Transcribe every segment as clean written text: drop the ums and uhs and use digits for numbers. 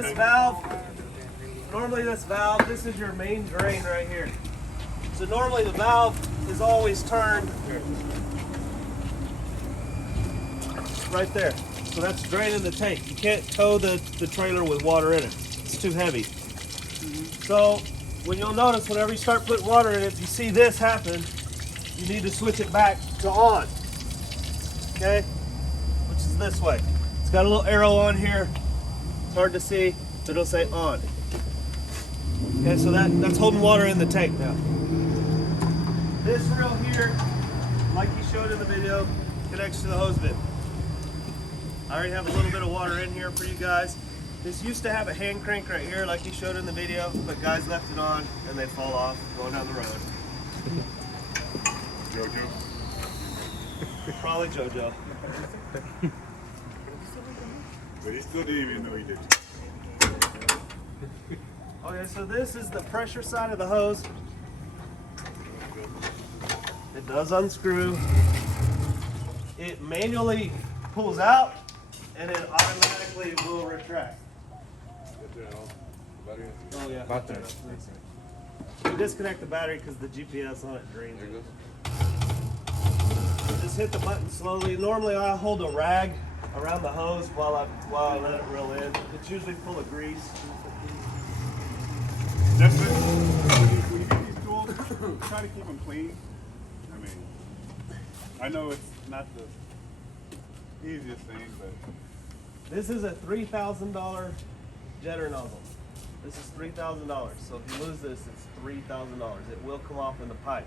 This valve, normally this is your main drain right here. So normally the valve is always turned right there. So that's draining the tank. You can't tow the trailer with water in it. It's too heavy. So when you'll notice, whenever you start putting water in it, if you see this happen, you need to switch it back to on. Okay? Which is this way. It's got a little arrow on here. It's hard to see, but it'll say on. Okay, so that's holding water in the tank now. This reel here, like you showed in the video, connects to the hose bib. I already have a little bit of water in here for you guys. This used to have a hand crank right here, like you showed in the video, but guys left it on and they fall off going down the road. Jojo? Probably Jojo. But he still didn't even know he did. Okay, so this is the pressure side of the hose. It does unscrew. It manually pulls out and it automatically will retract. Oh yeah. Battery. You disconnect the battery because the GPS on it drains it. Just hit the button slowly. Normally I hold a rag around the hose while I let it reel in. It's usually full of grease. That's it. When you get these tools, try to keep them clean. I mean, I know it's not the easiest thing, but This is a $3,000 jetter nozzle. This is $3,000. So if you lose this, it's $3,000. It will come off in the pipe.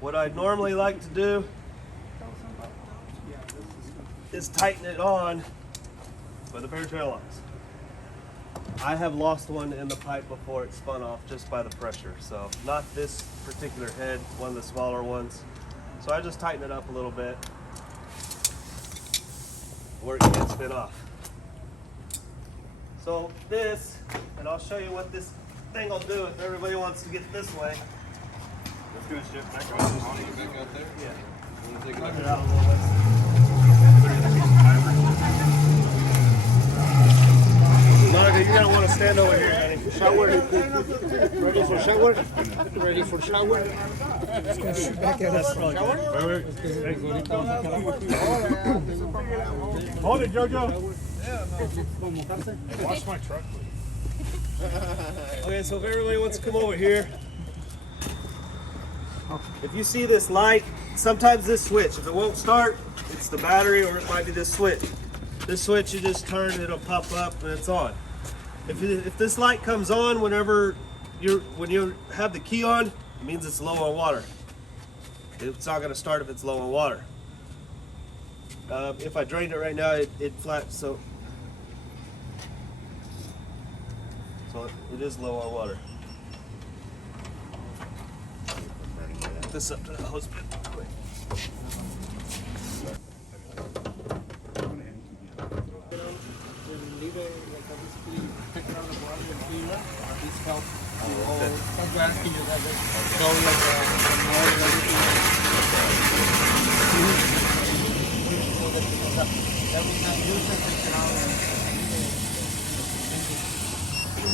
What I'd normally like to do is tighten it on with a pair of tail locks. I have lost one in the pipe before it spun off just by the pressure. So not this particular head, one of the smaller ones. So I just tighten it up a little bit where it can't spin off. So this, and I'll show you what this thing will do if everybody wants to get this way. it's going to shift back on. Back out there? Yeah. Take it Knock out. it out a little bit. Monica, you're gonna want to stand over here, honey. Shower. Ready for shower? Ready for shower? It's going to shoot back at us. Hold it, Jojo. Wash my truck, please. Okay, so if everybody wants to come over here, if you see this light, sometimes this switch, if it won't start, it's the battery or it might be this switch. This switch you just turn, it'll pop up and it's on. If this light comes on when you have the key on, it means it's low on water. It's not going to start if it's low on water. If I drained it right now, it flat, so it is low on water. Put this up to the hose bit quick.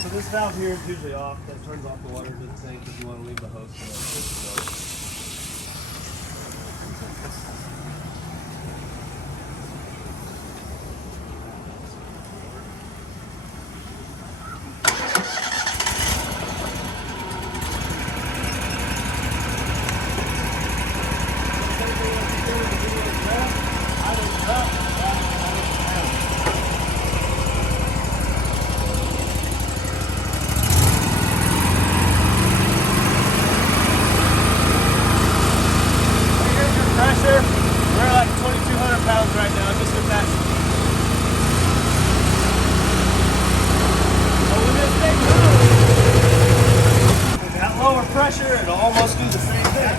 So this valve here is usually off. That turns off the water to the tank if you want to leave the hose connected. Pressure, we're like 2,200 pounds right now, just with that. So when this thing moves, with that lower pressure, it'll almost do the same thing.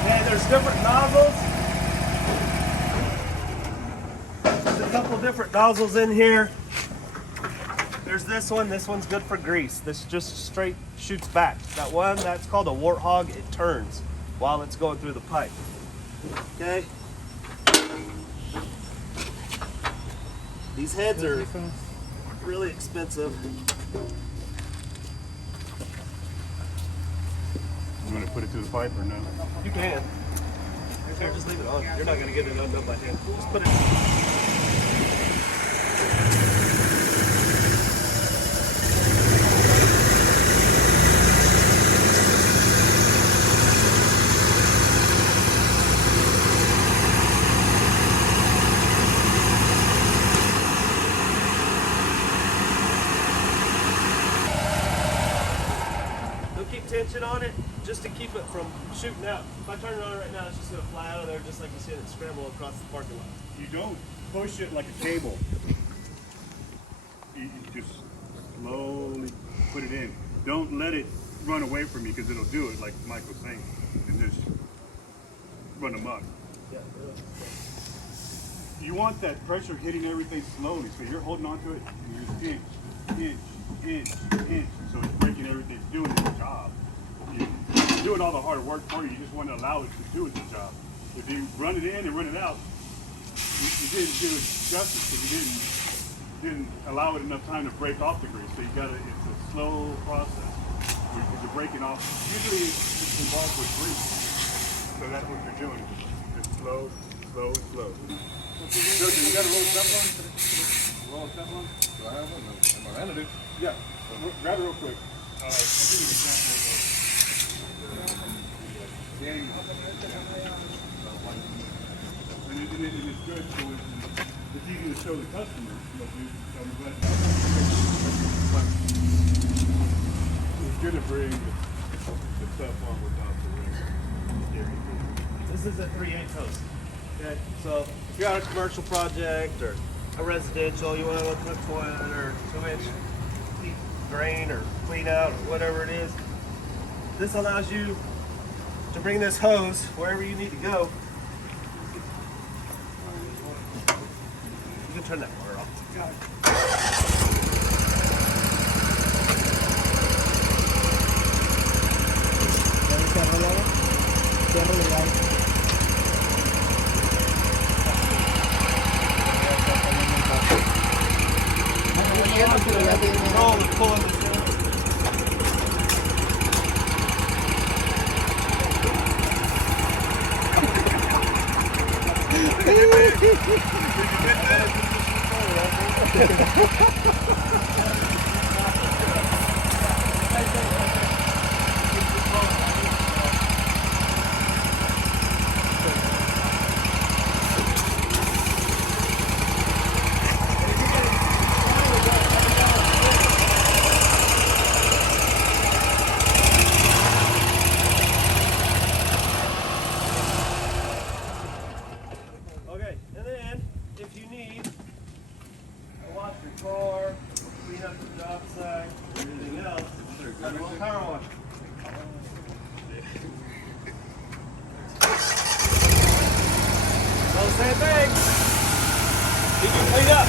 Okay, there's different nozzles. There's a couple different nozzles in here. There's this one's good for grease. This just straight shoots back. That one, that's called a Warthog. It turns while it's going through the pipe. Okay? These heads are really expensive. You want to put it through the pipe or no? You can. Here, just leave it on. You're not going to get it undone by hand. Just put it. Keep tension on it just to keep it from shooting out. If I turn it on right now, it's just going to fly out of there just like you see it scramble across the parking lot. You don't push it like a cable. You just slowly put it in. Don't let it run away from you because it'll do it like Mike was saying and just run amok. Yeah, You want that pressure hitting everything slowly, so you're holding on to it and you're just inch, so it's breaking everything, it's doing its job. You're doing all the hard work for you, you just want to allow it to do its job. If you run it in and run it out, you didn't do it justice because you didn't allow it enough time to break off the grease. So you gotta, it's a slow process. You're breaking off, usually it's involved with grease. So that's what you're doing. Just slow. So, you got a roll of Teflon? Roll of Teflon? Do I have one? Am I handed it? Yeah. Grab it real quick. I'll give you an example of and it's good, so it's easy to show the customer. It's good to bring the Teflon without the ring. This is a 3/8 toast. Okay, so if you're on a commercial project or a residential, you want to cook toilet or 2-inch drain or clean out or whatever it is, this allows you to bring this hose wherever you need to go. You can turn that water off. Control is pulling this down. Okay, and then if you need to wash your car, clean up the job site, or anything else, got a little power wash. So same thing. You can clean up.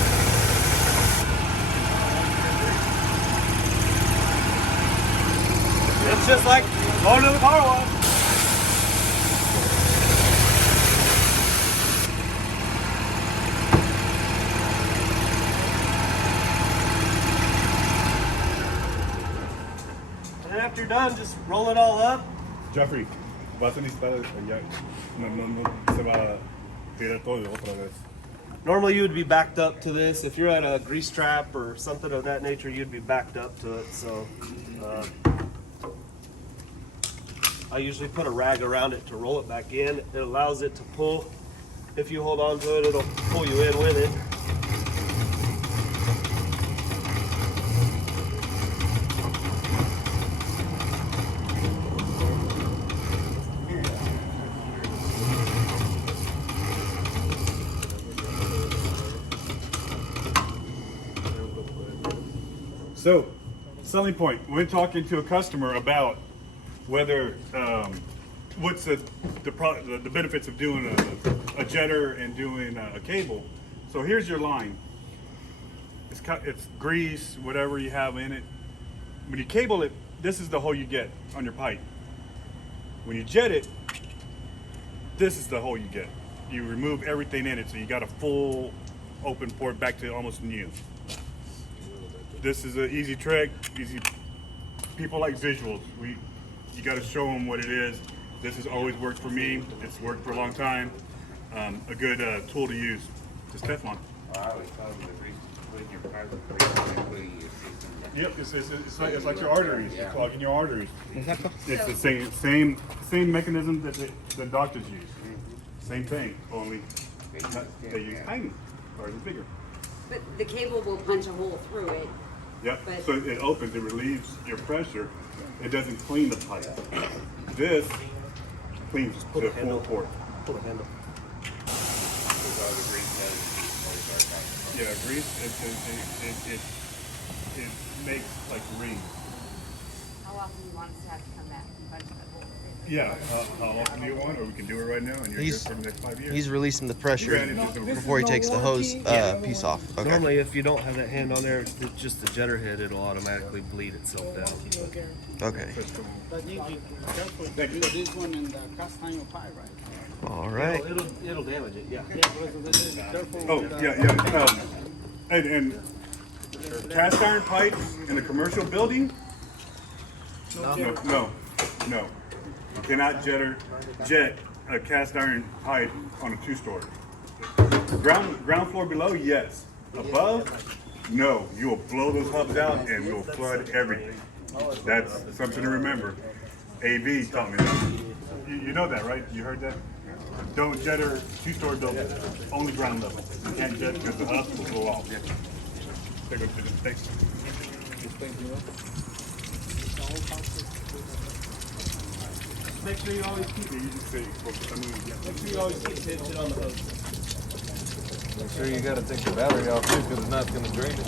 It's just like going to the car wash. And after you're done, just roll it all up. Jeffrey, vas a necesitar ya, no se va a tirar todo otra vez. Normally you would be backed up to this. If you're at a grease trap or something of that nature, you'd be backed up to it. So I usually put a rag around it to roll it back in. It allows it to pull. If you hold on to it, it'll pull you in with it. So, selling point. When talking to a customer about whether what's the benefits of doing a jetter and doing a cable. So here's your line. It's grease, whatever you have in it. When you cable it, this is the hole you get on your pipe. When you jet it, this is the hole you get. you remove everything in it, so you got a full open port back to almost new. This is an easy trick. Easy. People like visuals. You got to show them what it is. This has always worked for me. It's worked for a long time. A good tool to use. Just Teflon. I always thought it was putting your private putting your system. Yep, it's like your arteries. Yeah. You're clogging your arteries. It's the same mechanism that the doctors use. Same thing, only they use tiny, ours is bigger. But the cable will punch a hole through it. Yep. But- So it opens, it relieves your pressure. It doesn't clean the pipe. This cleans the full port. Pull the handle. Yeah, grease. It makes like rings. How often do you want us to have to come back and punch that hole? Yeah. How often do you want, or we can do it right now, and you're good for the next 5 years. He's releasing the pressure Granted, there's no- before he takes the hose piece off. Okay. Normally, if you don't have that hand on there, it's just the jetter head, it'll automatically bleed itself down. Okay. But you be careful to do this one in the cast iron pipe, right? All right. It'll damage it, yeah. Yeah, because be careful. Oh, with the- yeah. And cast iron pipes in a commercial building? No. You cannot jet a cast iron pipe on a 2-story. Ground floor below, yes. Above, no. You will blow those hubs out and you'll flood everything. That's something to remember. AV taught me that. You know that, right? You heard that? Don't jet a 2-story building. Only ground level. You can't jet because the hubs will blow off. There goes the thanks. Make sure you always keep you always keep it on the hose. Make sure you gotta take the battery off too, because if not, it's gonna drain it.